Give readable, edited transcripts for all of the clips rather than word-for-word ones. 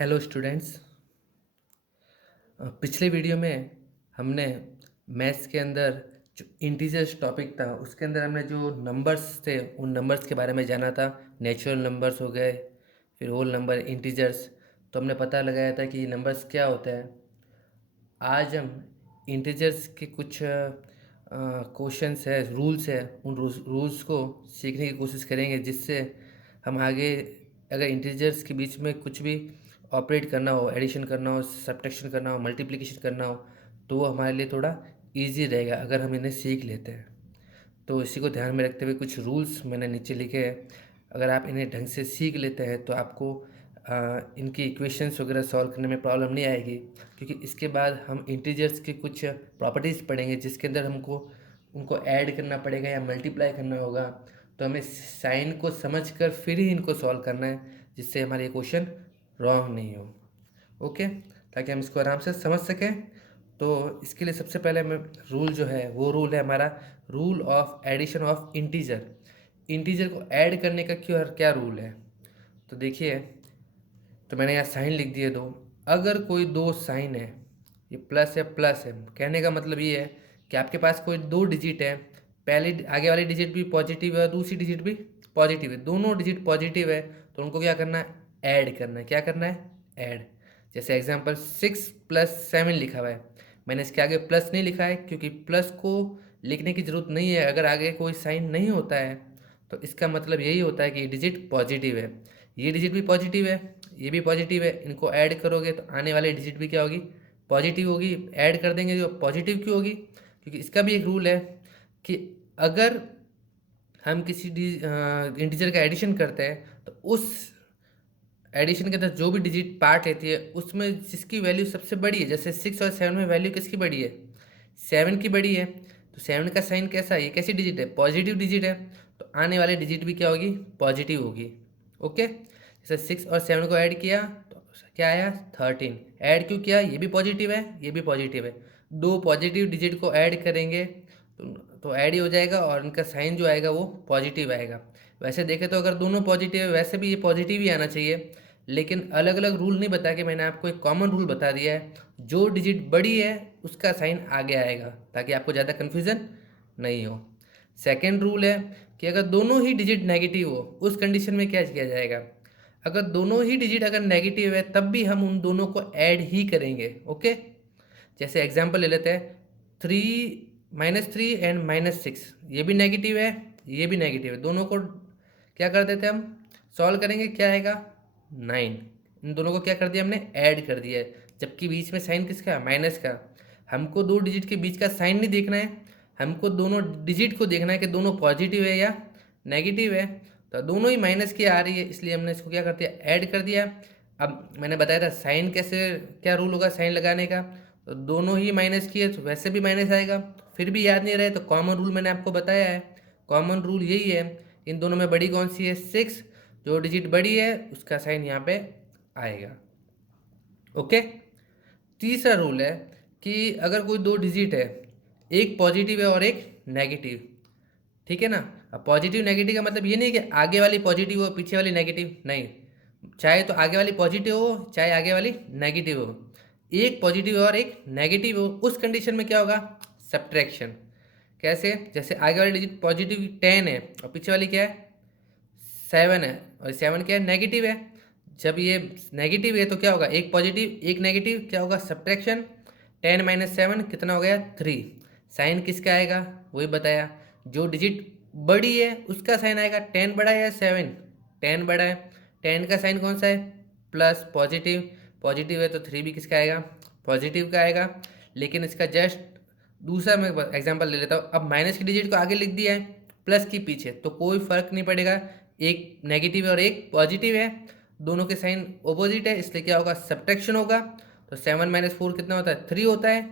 Hello students. पिछले video में हमने मैथ्स के अंदर जो इंटीजर्स टॉपिक था उसके अंदर हमने जो नंबर्स थे उन नंबर्स के बारे में जाना था। नेचुरल नंबर्स हो गए, फिर होल नंबर, इंटीजर्स। तो हमने पता लगाया था कि नंबर्स क्या होता है। आज हम इंटीजर्स के कुछ क्वेश्चंस है, रूल्स है, उन रूल्स को सीखने की कोशिश करेंगे, जिससे हम आगे अगर इंटीजर्स के बीच में कुछ भी ऑपरेट करना हो, एडिशन करना हो, सब्ट्रैक्शन करना हो, मल्टीप्लिकेशन करना हो, तो वो हमारे लिए थोड़ा इजी रहेगा अगर हम इन्हें सीख लेते हैं। तो इसी को ध्यान में रखते हुए कुछ रूल्स मैंने नीचे लिखे हैं। अगर आप इन्हें ढंग से सीख लेते हैं तो आपको इनकी इक्वेशंस वगैरह सॉल्व करने में प्रॉब्लम नहीं आएगी, क्योंकि इसके बाद हम इंटीजर्स के कुछ प्रॉपर्टीज़ पढ़ेंगे जिसके अंदर हमको उनको ऐड करना पड़ेगा या मल्टीप्लाई करना होगा। तो हमें साइन को समझकर फिर ही इनको सॉल्व करना है, जिससे हमारे क्वेश्चन रॉन्ग नहीं हो। ओके, ताकि हम इसको आराम से समझ सकें। तो इसके लिए सबसे पहले हमें रूल जो है वो रूल है हमारा rule of addition of integer. Integer को ऐड करने का क्यों क्या रूल है, तो देखिए। तो मैंने यहाँ साइन लिख दिए दो। अगर कोई दो साइन है, ये प्लस है प्लस है, कहने का मतलब ये है कि आपके पास कोई दो डिजिट है, पहले आगे वाली डिजिट भी पॉजिटिव है और दूसरी डिजिट भी पॉजिटिव है, दोनों डिजिट पॉजिटिव है, तो उनको क्या करना है, ऐड करना है। क्या करना है, ऐड। जैसे एग्जांपल 6 + 7 लिखा हुआ है, मैंने इसके आगे प्लस नहीं लिखा है क्योंकि प्लस को लिखने की ज़रूरत नहीं है। अगर आगे कोई साइन नहीं होता है तो इसका मतलब यही होता है कि ये डिजिट पॉजिटिव है, ये डिजिट भी पॉजिटिव है, ये भी पॉजिटिव है। इनको ऐड करोगे तो आने वाली डिजिट भी क्या होगी, पॉजिटिव होगी। ऐड कर देंगे तो पॉजिटिव क्यों होगी, क्योंकि इसका भी एक रूल है कि अगर हम किसी इंटीजर का एडिशन करते हैं तो उस एडिशन के अंदर जो भी डिजिट पार्ट लेती है उसमें जिसकी वैल्यू सबसे बड़ी है, जैसे 6 और 7 में वैल्यू किसकी बड़ी है, 7 की बड़ी है, तो 7 का साइन कैसा है, ये कैसी डिजिट है, पॉजिटिव डिजिट है, तो आने वाली डिजिट भी क्या होगी, पॉजिटिव होगी। ओके, जैसे 6 और 7 को ऐड किया तो क्या आया, 13। ऐड क्यों किया, ये भी पॉजिटिव है, ये भी पॉजिटिव है, दो पॉजिटिव डिजिट को ऐड करेंगे तो ऐड ही हो जाएगा और इनका साइन जो आएगा वो पॉजिटिव आएगा। वैसे देखें तो अगर दोनों पॉजिटिव है वैसे भी ये पॉजिटिव ही आना चाहिए, लेकिन अलग अलग रूल नहीं बता के मैंने आपको एक कॉमन रूल बता दिया है, जो डिजिट बड़ी है उसका साइन आगे आएगा, ताकि आपको ज़्यादा कन्फ्यूज़न नहीं हो। सेकेंड रूल है कि अगर दोनों ही डिजिट नेगेटिव हो उस कंडीशन में क्या किया जाएगा, अगर दोनों ही डिजिट अगर नेगेटिव है तब भी हम उन दोनों को ऐड ही करेंगे। ओके, जैसे एग्जांपल ले लेते हैं, 3 - 3 एंड -6, ये भी नेगेटिव है, ये भी नेगेटिव है, दोनों को क्या कर देते हैं हम, सॉल्व करेंगे, क्या आएगा, 9। इन दोनों को क्या कर दिया हमने, ऐड कर दिया है, जबकि बीच में साइन किसका, माइनस का। हमको दो डिजिट के बीच का साइन नहीं देखना है, हमको दोनों डिजिट को देखना है कि दोनों पॉजिटिव है या नेगेटिव है। तो दोनों ही माइनस की आ रही है, इसलिए हमने इसको क्या कर दिया, ऐड कर दिया। अब मैंने बताया था साइन कैसे, क्या रूल होगा साइन लगाने का, तो दोनों ही माइनस की है तो वैसे भी माइनस आएगा। फिर भी याद नहीं रहे तो कॉमन रूल मैंने आपको बताया है, कॉमन रूल यही है, इन दोनों में बड़ी कौन सी है, 6, जो डिजिट बड़ी है उसका साइन यहाँ पे आएगा। ओके, तीसरा रूल है कि अगर कोई दो डिजिट है, एक पॉजिटिव है और एक नेगेटिव, ठीक है ना। अब पॉजिटिव नेगेटिव का मतलब ये नहीं कि आगे वाली पॉजिटिव हो पीछे वाली नेगेटिव, नहीं, चाहे तो आगे वाली पॉजिटिव हो चाहे आगे वाली नेगेटिव हो, एक पॉजिटिव और एक नेगेटिव हो, उस कंडीशन में क्या होगा, सब्ट्रैक्शन। कैसे, जैसे आगे वाली डिजिट पॉजिटिव 10 है और पीछे वाली क्या है, 7 है, और 7 क्या है, नेगेटिव है। जब ये नेगेटिव है तो क्या होगा, एक पॉजिटिव एक नेगेटिव, क्या होगा, सब्ट्रैक्शन। 10 - 7 कितना हो गया, 3। साइन किसका आएगा, वही बताया, जो डिजिट बड़ी है उसका साइन आएगा। 10 बड़ा है या 7, 10 बड़ा है, 10 का साइन कौन सा है, प्लस, पॉजिटिव, पॉजिटिव है तो 3 भी किसका आएगा, पॉजिटिव का आएगा। लेकिन इसका जस्ट दूसरा मैं एग्जांपल ले लेता हूँ। अब माइनस की डिजिट को आगे लिख दिया है, प्लस की पीछे, तो कोई फर्क नहीं पड़ेगा, एक नेगेटिव है और एक पॉजिटिव है, दोनों के साइन ऑपोजिट है, इसलिए क्या होगा, सब्ट्रैक्शन होगा। तो 7 - 4 कितना होता है, 3 होता है,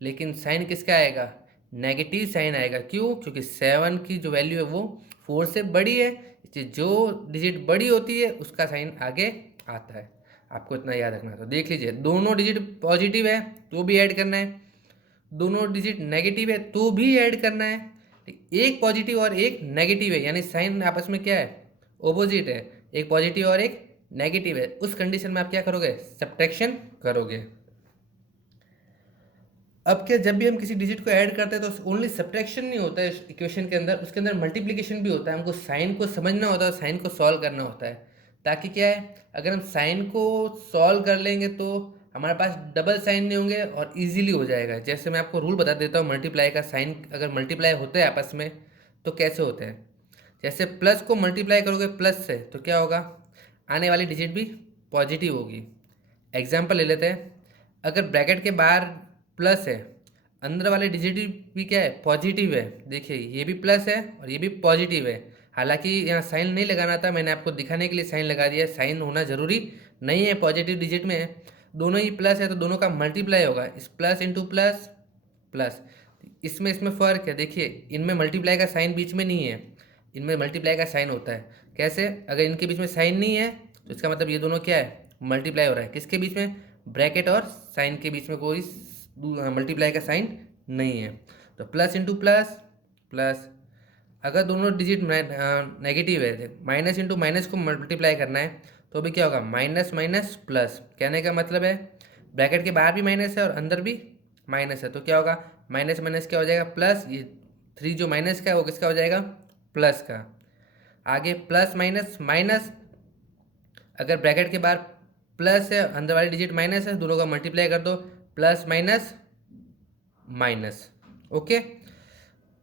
लेकिन साइन किसका आएगा, नेगेटिव साइन आएगा। क्यों, क्योंकि 7 की जो वैल्यू है वो 4 से बड़ी है, इसलिए जो डिजिट बड़ी होती है उसका साइन आगे आता है। आपको इतना याद रखना है। तो देख लीजिए, दोनों डिजिट पॉजिटिव है तो भी ऐड करना है, दोनों डिजिट नेगेटिव है तो भी ऐड करना है, एक पॉजिटिव और एक नेगेटिव है, यानी साइन आपस में क्या है, ऑपोजिट है, एक पॉजिटिव और एक नेगेटिव है, उस कंडीशन में आप क्या करोगे, सब्ट्रैक्शन करोगे। अब क्या, जब भी हम किसी डिजिट को ऐड करते हैं तो ओनली सब्ट्रैक्शन नहीं होता है इस इक्वेशन के अंदर, उसके अंदर मल्टीप्लिकेशन भी होता है। हमको साइन को समझना होता है, साइन को सॉल्व करना होता है, ताकि क्या है, अगर हम साइन को सॉल्व कर लेंगे तो हमारे पास डबल साइन नहीं होंगे और इजीली हो जाएगा। जैसे मैं आपको रूल बता देता हूँ मल्टीप्लाई का, साइन अगर मल्टीप्लाई होते हैं आपस में तो कैसे होते हैं। जैसे प्लस को मल्टीप्लाई करोगे प्लस से तो क्या होगा, आने वाली डिजिट भी पॉजिटिव होगी। एग्जाम्पल ले लेते हैं, अगर ब्रैकेट के बाहर प्लस है, अंदर वाले डिजिट भी क्या है, पॉजिटिव है। देखिए ये भी प्लस है और ये भी पॉजिटिव है। हालांकि यहाँ साइन नहीं लगाना था, मैंने आपको दिखाने के लिए साइन लगा दिया। साइन होना जरूरी नहीं है, पॉजिटिव डिजिट में है, दोनों ही प्लस है तो दोनों का मल्टीप्लाई होगा। इस प्लस इंटू प्लस प्लस, इसमें इसमें फ़र्क है। देखिए इनमें मल्टीप्लाई का साइन बीच में नहीं है, इनमें मल्टीप्लाई का साइन होता है। कैसे, अगर इनके बीच में साइन नहीं है तो इसका मतलब ये दोनों क्या है, मल्टीप्लाई हो रहा है। किसके बीच में, ब्रैकेट और साइन के बीच में कोई मल्टीप्लाई का साइन नहीं है। तो प्लस इंटू प्लस प्लस, अगर दोनों डिजिट नेगेटिव है, माइनस इंटू माइनस को मल्टीप्लाई करना है तो भी क्या होगा, माइनस माइनस प्लस। कहने का मतलब है ब्रैकेट के बाहर भी माइनस है और अंदर भी माइनस है, तो क्या होगा, माइनस माइनस क्या हो जाएगा, प्लस। ये 3 जो माइनस का है वो किसका हो जाएगा, प्लस का। आगे प्लस माइनस माइनस, अगर ब्रैकेट के बाहर प्लस है अंदर वाली डिजिट माइनस है, दोनों का मल्टीप्लाई कर दो, प्लस माइनस माइनस। ओके,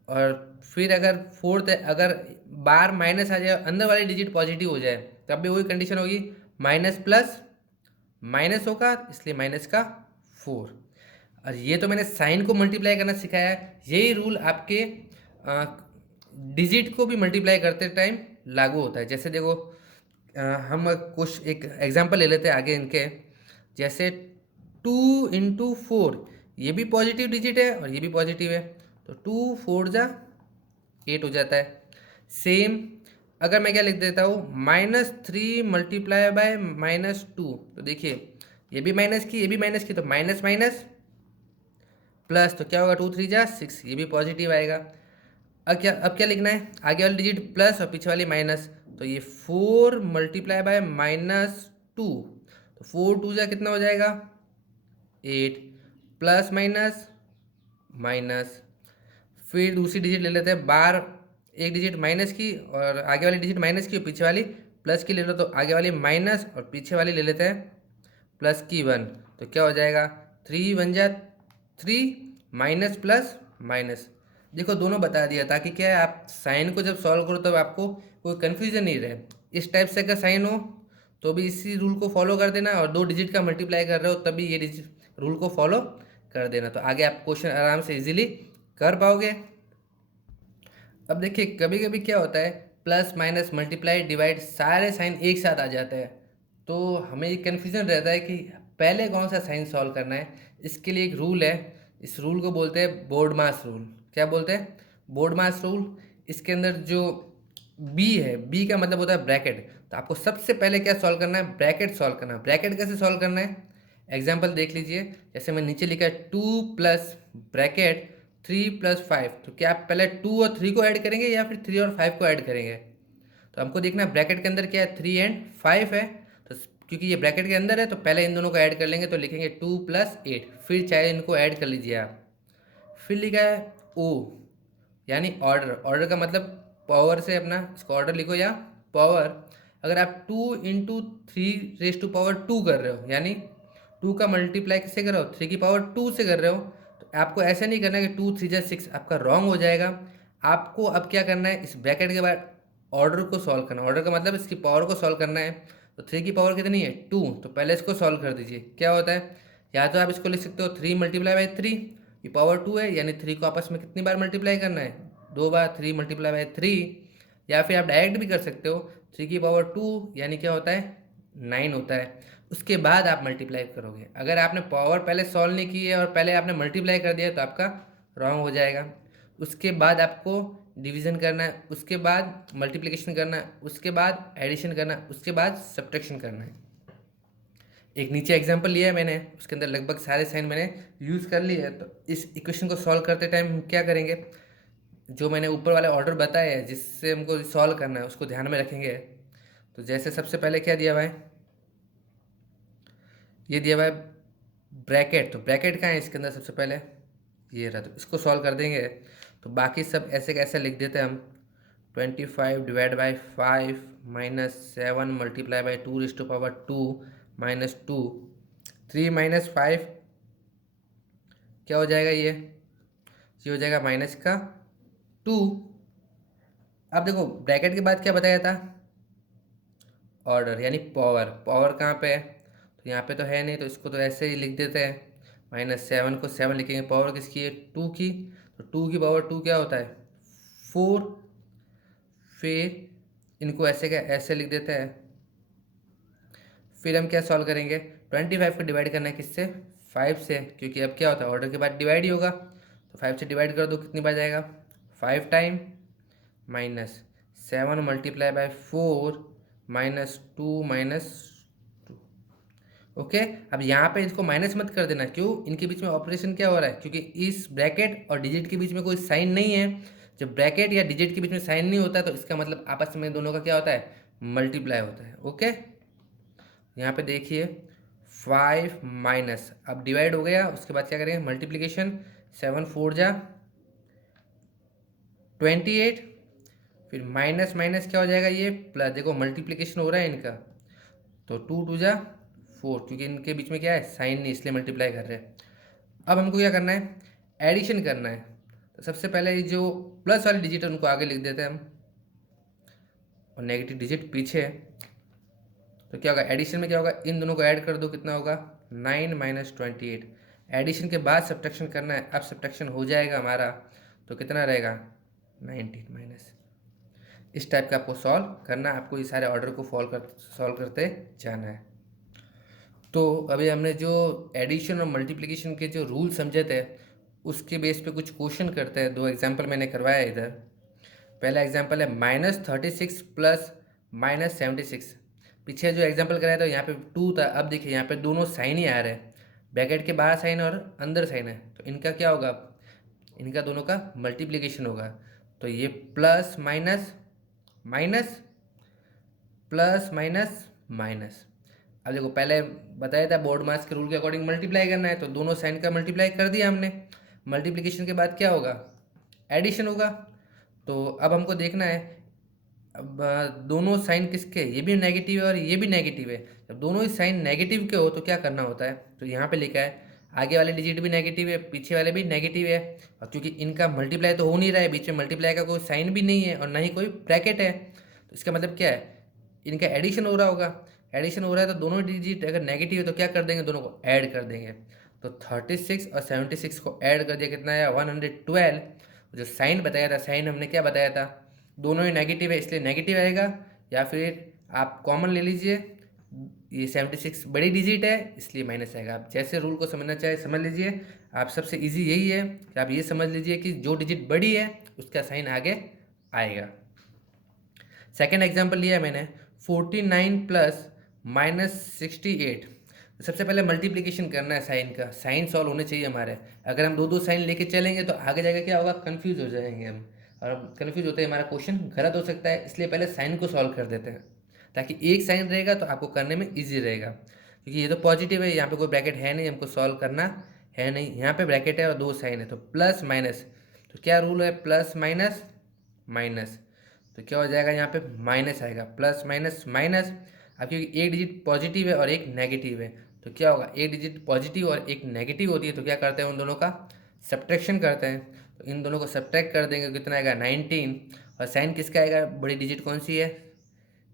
और फिर अगर फोर्थ है, अगर बार माइनस आ जाए अंदर वाली डिजिट पॉजिटिव हो जाए तब भी वही कंडीशन होगी, माइनस प्लस माइनस होगा, इसलिए माइनस का 4। और ये तो मैंने साइन को मल्टीप्लाई करना सिखाया है, यही रूल आपके डिजिट को भी मल्टीप्लाई करते टाइम लागू होता है। जैसे देखो हम कुछ एक एग्जांपल ले लेते हैं आगे इनके। जैसे 2 इंटू 4, ये भी पॉजिटिव डिजिट है और ये भी पॉजिटिव है, तो 2 4 जा 8 हो जाता है। सेम अगर मैं क्या लिख देता हूँ, -3 मल्टीप्लाई बाय -2, तो देखिए ये भी माइनस की ये भी माइनस की, तो माइनस माइनस प्लस, तो क्या होगा, 2 3 जा 6, ये भी पॉजिटिव आएगा। अब क्या लिखना है, आगे वाली डिजिट प्लस और पीछे वाली माइनस, तो ये 4 मल्टीप्लाई बाय -2, तो 4 2 जा कितना हो जाएगा, 8, प्लस माइनस माइनस। फिर दूसरी डिजिट ले लेते हैं, बार एक डिजिट माइनस की और आगे वाली डिजिट माइनस की और पीछे वाली प्लस की ले लो, तो आगे वाली माइनस और पीछे वाली ले लेते हैं प्लस की 1, तो क्या हो जाएगा, 3 1 जा 3, माइनस प्लस माइनस। देखो दोनों बता दिया ताकि क्या है, आप साइन को जब सॉल्व करो तब आपको कोई कन्फ्यूजन नहीं रहे। इस टाइप से अगर साइन हो तो भी इसी रूल को फॉलो कर देना, और 2 डिजिट का मल्टीप्लाई कर रहे हो तब भी ये रूल को फॉलो कर देना, तो आगे आप क्वेश्चन आराम से इजीली कर पाओगे। अब देखिए कभी कभी क्या होता है, प्लस माइनस मल्टीप्लाई डिवाइड सारे साइन एक साथ आ जाते हैं, तो हमें ये कन्फ्यूज़न रहता है कि पहले कौन सा साइन सॉल्व करना है। इसके लिए एक रूल है, इस रूल को बोलते हैं बोर्डमास रूल। क्या बोलते हैं, बोर्डमास रूल। इसके अंदर जो बी है, बी का मतलब होता है ब्रैकेट, तो आपको सबसे पहले क्या सॉल्व करना है, ब्रैकेट सॉल्व करना है। ब्रैकेट कैसे सॉल्व करना है, एग्जाम्पल देख लीजिए। जैसे मैं नीचे लिखा है 2 प्लस ब्रैकेट 3 प्लस 5, तो क्या आप पहले 2 और 3 को ऐड करेंगे या फिर 3 और 5 को ऐड करेंगे। तो हमको देखना है ब्रैकेट के अंदर क्या है, 3 एंड 5 है, तो क्योंकि ये ब्रैकेट के अंदर है तो पहले इन दोनों को ऐड कर लेंगे, तो लिखेंगे 2 प्लस 8, फिर चाहे इनको ऐड कर लीजिए आप। फिर लिखा है ओ, यानी ऑर्डर। ऑर्डर का मतलब पावर से अपना इसको ऑर्डर लिखो या पावर। अगर आप 2 इंटू 3 कर रहे हो, यानी 2 का मल्टीप्लाई किससे कर रहे हो, 3 की पावर 2 से कर रहे हो, तो आपको ऐसा नहीं करना कि 2 3 जा 6, आपका रॉन्ग हो जाएगा। आपको अब क्या करना है, इस ब्रैकेट के बाद ऑर्डर को सॉल्व करना। ऑर्डर का मतलब इसकी पावर को सॉल्व करना है, तो 3 की पावर कितनी है, 2, तो पहले इसको सॉल्व कर दीजिए। क्या होता है, या तो आप इसको लिख सकते हो 3 मल्टीप्लाई बाई 3, ये पावर 2 है, यानी 3 को आपस में कितनी बार मल्टीप्लाई करना है, 2 बार, 3 मल्टीप्लाई बाई 3। या फिर आप डायरेक्ट भी कर सकते हो, 3 की पावर 2 यानी क्या होता है, 9 होता है। उसके बाद आप मल्टीप्लाई करोगे। अगर आपने पावर पहले सॉल्व नहीं की है और पहले आपने मल्टीप्लाई कर दिया तो आपका रॉन्ग हो जाएगा। उसके बाद आपको डिवीज़न करना है, उसके बाद मल्टीप्लिकेशन करना है, उसके बाद एडिशन करना है, उसके बाद सब्ट्रैक्शन करना है। एक नीचे एग्जांपल लिया है मैंने, उसके अंदर लगभग सारे साइन मैंने यूज़ कर लिए है। तो इस इक्वेशन को सॉल्व करते टाइम हम क्या करेंगे, जो मैंने ऊपर वाले ऑर्डर बताए हैं जिससे हमको सॉल्व करना है उसको ध्यान में रखेंगे। तो जैसे सबसे पहले क्या दिया हुआ है, ये दिया हुआ है ब्रैकेट, तो ब्रैकेट कहाँ है इसके अंदर, सबसे पहले ये रहा, तो इसको सॉल्व कर देंगे। तो बाकी सब ऐसे कैसे लिख देते हैं हम, 25 divide by 5 minus 7 multiply by 2⁻², minus 2, 3 minus 5 क्या हो जाएगा, ये हो जाएगा माइनस का 2। अब देखो ब्रैकेट के बाद क्या बताया था, ऑर्डर यानी पावर, पावर कहाँ पे है, तो यहाँ पे तो है नहीं, तो इसको तो ऐसे ही लिख देते हैं, -7 को 7 लिखेंगे, पावर किसकी है 2 की, तो 2 की पावर 2 क्या होता है 4, फिर इनको ऐसे क्या ऐसे लिख देते हैं। फिर हम क्या सॉल्व करेंगे, 25 को डिवाइड करना है किससे, 5 से, क्योंकि अब क्या होता है ऑर्डर के बाद डिवाइड ही होगा, तो 5 से डिवाइड कर दो, कितनी बार जाएगा 5 टाइम, -7 मल्टीप्लाई बाय 4 -2 -2। ओके, अब यहाँ पे इसको माइनस मत कर देना, क्यों, इनके बीच में ऑपरेशन क्या हो रहा है, क्योंकि इस ब्रैकेट और डिजिट के बीच में कोई साइन नहीं है। जब ब्रैकेट या डिजिट के बीच में साइन नहीं होता तो इसका मतलब आपस में दोनों का क्या होता है, मल्टीप्लाई होता है। ओके, यहाँ पे देखिए 5 माइनस, अब डिवाइड हो गया, उसके बाद क्या करेंगे मल्टीप्लीकेशन, 7 4 जा 28, फिर माइनस माइनस क्या हो जाएगा ये प्लस, देखो मल्टीप्लिकेशन हो रहा है इनका, तो 2 2 जा 4, क्योंकि इनके बीच में क्या है साइन नहीं, इसलिए मल्टीप्लाई कर रहे हैं। अब हमको क्या करना है, एडिशन करना है। तो सबसे पहले ये जो प्लस वाली डिजिट है उनको आगे लिख देते हैं हम, और नेगेटिव डिजिट पीछे है। तो क्या होगा, एडिशन में क्या होगा, इन दोनों को ऐड कर दो, कितना होगा 9 - 28। एडिशन के बाद सब्ट्रैक्शन करना है, अब सब्ट्रैक्शन हो जाएगा हमारा, तो कितना रहेगा 19 माइनस। इस टाइप का आपको सॉल्व करना है, आपको ये सारे ऑर्डर को सॉल्व करते जाना है। तो अभी हमने जो एडिशन और मल्टीप्लिकेशन के जो रूल समझे थे उसके बेस पे कुछ क्वेश्चन करते हैं। 2 एग्जांपल मैंने करवाया इधर। पहला एग्जांपल है -36 प्लस -76। पीछे जो एग्जांपल कराया था यहाँ पे 2 था, अब देखिए यहाँ पे दोनों साइन ही आ रहे हैं, ब्रैकेट के बाहर साइन और अंदर साइन है, तो इनका क्या होगा, इनका दोनों का मल्टीप्लिकेशन होगा। तो ये plus minus minus plus minus minus. अब देखो पहले बताया था बोर्ड मास के रूल के अकॉर्डिंग मल्टीप्लाई करना है, तो दोनों साइन का मल्टीप्लाई कर दिया हमने। मल्टीप्लिकेशन के बाद क्या होगा, एडिशन होगा। तो अब हमको देखना है, अब दोनों साइन किसके, ये भी नेगेटिव है और ये भी नेगेटिव है। जब दोनों ही साइन नेगेटिव के हो तो क्या करना होता है, तो यहाँ पे लिखा है आगे वाले डिजिट भी नेगेटिव है, पीछे वाले भी नेगेटिव है, और क्योंकि इनका मल्टीप्लाई तो हो नहीं रहा है, बीच में मल्टीप्लाई का कोई साइन भी नहीं है और ना ही कोई ब्रैकेट है, तो इसका मतलब क्या है, इनका एडिशन हो रहा होगा। एडिशन हो रहा है तो दोनों डिजिट अगर नेगेटिव है तो क्या कर देंगे, दोनों को ऐड कर देंगे। तो 36 और 76 को ऐड कर दिया, कितना आया 112। जो साइन बताया था, साइन हमने क्या बताया था, दोनों ही नेगेटिव है इसलिए नेगेटिव आएगा, या फिर आप कॉमन ले लीजिए, ये 76 बड़ी डिजिट है इसलिए माइनस आएगा। आप जैसे रूल को समझना चाहे समझ लीजिए। आप सबसे इजी यही है कि आप ये समझ लीजिए कि जो डिजिट बड़ी है उसका साइन आगे आएगा। सेकेंड एग्जाम्पल लिया है मैंने 49 प्लस -68। सबसे पहले मल्टीप्लिकेशन करना है साइन का, साइन सॉल्व होने चाहिए हमारे। अगर हम दो दो साइन लेके चलेंगे तो आगे जाकर क्या होगा, कंफ्यूज हो जाएंगे हम, और कंफ्यूज होते ही हमारा क्वेश्चन गलत हो सकता है, इसलिए पहले साइन को सॉल्व कर देते हैं, ताकि एक साइन रहेगा तो आपको करने में ईजी रहेगा। क्योंकि ये तो पॉजिटिव है, यहाँ पे कोई ब्रैकेट है नहीं, हमको सॉल्व करना है नहीं, यहाँ पे ब्रैकेट है और दो साइन है, तो प्लस माइनस, तो क्या रूल है, प्लस माइनस माइनस, तो क्या हो जाएगा यहाँ पे माइनस आएगा, प्लस माइनस माइनस। अब क्योंकि एक डिजिट पॉजिटिव है और एक नेगेटिव है, तो क्या होगा, एक डिजिट पॉजिटिव और एक नेगेटिव होती है, तो क्या करते हैं उन दोनों का सब्ट्रैक्शन करते हैं। तो इन दोनों को सब्ट्रैक्ट कर देंगे, कितना आएगा 19, और साइन किसका आएगा, बड़ी डिजिट कौन सी है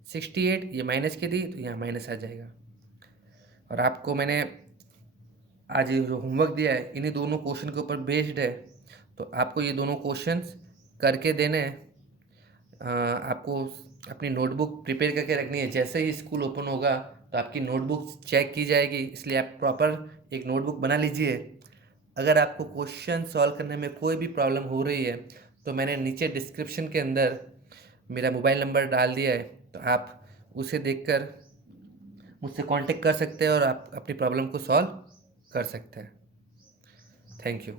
68, ये माइनस की थी तो यहाँ माइनस आ जाएगा। और आपको मैंने आज ये जो होमवर्क दिया है इन्हीं दोनों क्वेश्चन के ऊपर बेस्ड है, तो आपको ये दोनों क्वेश्चंस करके देने हैं। आपको अपनी नोटबुक प्रिपेयर करके रखनी है, जैसे ही स्कूल ओपन होगा तो आपकी नोटबुक चेक की जाएगी, इसलिए आप प्रॉपर एक नोटबुक बना लीजिए। अगर आपको क्वेश्चन सॉल्व करने में कोई भी प्रॉब्लम हो रही है तो मैंने नीचे डिस्क्रिप्शन के अंदर मेरा मोबाइल नंबर डाल दिया है, तो आप उसे देखकर मुझसे कांटेक्ट कर सकते हैं और आप अपनी प्रॉब्लम को सॉल्व कर सकते हैं। Thank you.